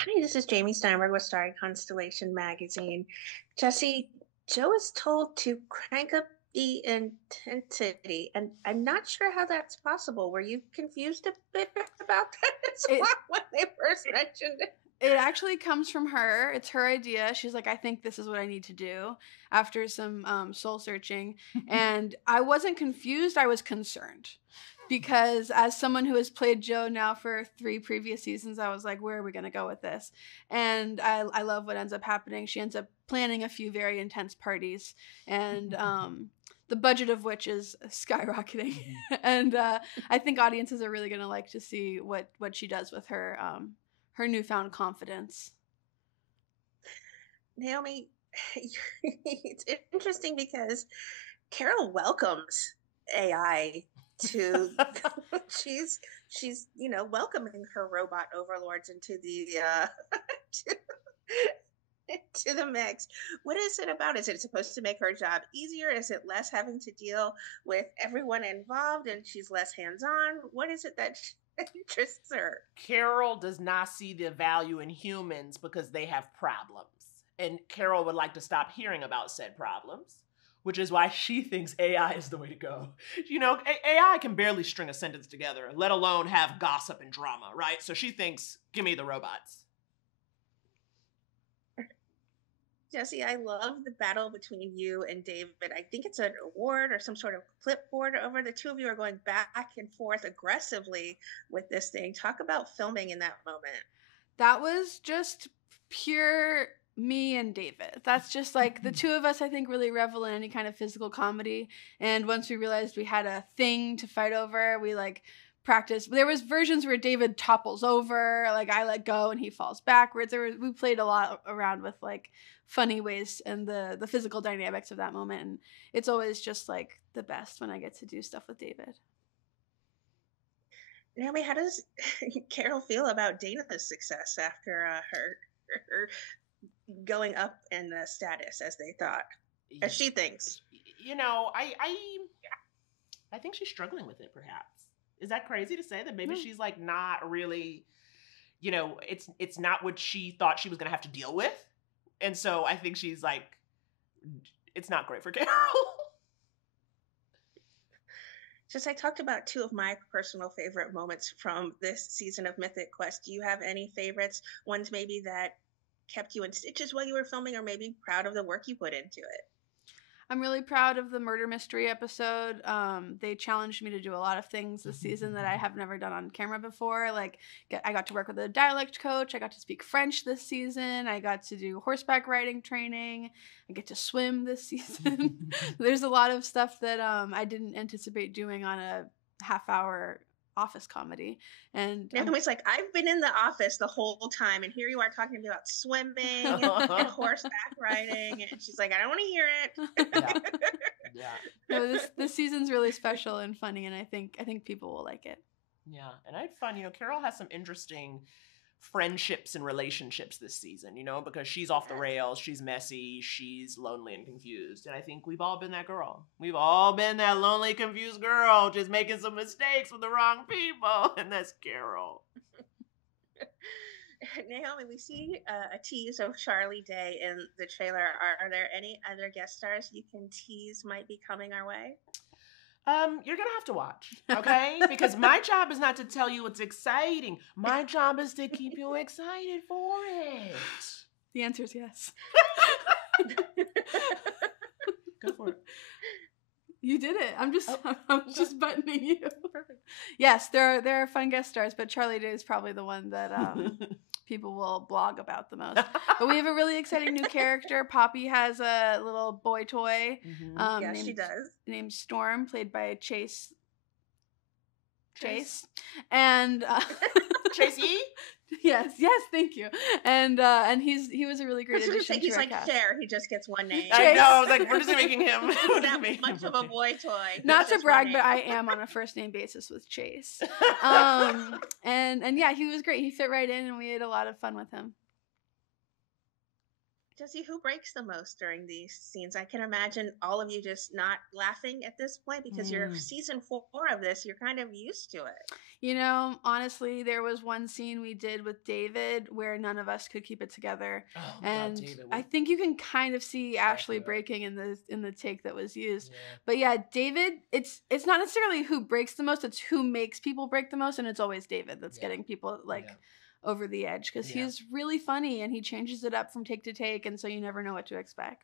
Hi, this is Jamie Steinberg with Starry Constellation Magazine. Jesse, Joe is told to crank up the intensity, and I'm not sure how that's possible. Were you confused a bit about that as It well when they first mentioned it? it actually comes from her. It's her idea. She's like, I think this is what I need to do after some soul searching. And I wasn't confused, I was concerned. Because as someone who has played Joe now for 3 previous seasons, I was like, where are we going to go with this? And I love what ends up happening. She ends up planning a few very intense parties, and the budget of which is skyrocketing. And I think audiences are really going to like to see what she does with her newfound confidence. Naomi, it's interesting because Carol welcomes AI to she's welcoming her robot overlords into the to, to the mix. What is it about? Is it supposed to make her job easier? Is it less having to deal with everyone involved and she's less hands-on? What is it that interests her? Carol does not see the value in humans because they have problems. And Carol would like to stop hearing about said problems, which is why she thinks AI is the way to go. You know, AI can barely string a sentence together, let alone have gossip and drama, right? So she thinks, give me the robots. Jesse, I love the battle between you and David. I think it's an award or some sort of clipboard over. The two of you are going back and forth aggressively with this thing. Talk about filming in that moment. That was just pure me and David. That's just like the two of us, I think, really revel in any kind of physical comedy. And once we realized we had a thing to fight over, we like practice. There was versions where David topples over, like I let go and he falls backwards. We played a lot around with like funny ways and the physical dynamics of that moment. And it's always just like the best when I get to do stuff with David. Naomi, how does Carol feel about Dana's success after her going up in the status as they thought, as she thinks? You know, I think she's struggling with it, perhaps. Is that crazy to say that maybe she's like not really, you know, it's not what she thought she was going to have to deal with. And so I think she's like, it's not great for Carol. Just I talked about two of my personal favorite moments from this season of Mythic Quest. Do you have any favorites? Ones maybe that kept you in stitches while you were filming, or maybe proud of the work you put into it? I'm really proud of the murder mystery episode. They challenged me to do a lot of things this season that I have never done on camera before. Like, I got to work with a dialect coach. I got to speak French this season. I got to do horseback riding training. I get to swim this season. There's a lot of stuff that I didn't anticipate doing on a half-hour office comedy. And Naomi's like, I've been in the office the whole time, and here you are talking to me about swimming and horseback riding, and she's like, I don't want to hear it. Yeah. No, this season's really special and funny, and I think people will like it. Yeah, and I had fun. You know, Carol has some interesting friendships and relationships this season, you know, because she's off the rails, she's messy, she's lonely and confused. And I think we've all been that girl. We've all been that lonely, confused girl just making some mistakes with the wrong people. And that's Carol. Naomi, we see a tease of Charlie Day in the trailer. Are there any other guest stars you can tease might be coming our way? You're gonna have to watch, okay? Because my job is not to tell you what's exciting. My job is to keep you excited for it. The answer is yes. Go for it. You did it. I'm just buttoning you. Perfect. Yes, there are fun guest stars, but Charlie Day is probably the one that people will blog about the most. But we have a really exciting new character. Poppy has a little boy toy. Mm-hmm. Yes, she does. Named Storm, played by Chase. And Chase E? Yes, thank you. And he was a really great addition to he's our like cast. Cher, he just gets one name. I know, I was like, we're just making him that much of a boy toy. Not to brag, but I am on a first name basis with Chase. And yeah, he was great. He fit right in, and we had a lot of fun with him. Jesse, who breaks the most during these scenes? I can imagine all of you just not laughing at this point because you're season 4 of this. You're kind of used to it. You know, honestly, there was one scene we did with David where none of us could keep it together. Oh my And God, David. I think you can kind of see Ashley up. breaking in the take that was used. Yeah. But yeah, David, it's not necessarily who breaks the most, it's who makes people break the most, and it's always David that's getting people over the edge because he's really funny and he changes it up from take to take, and so you never know what to expect.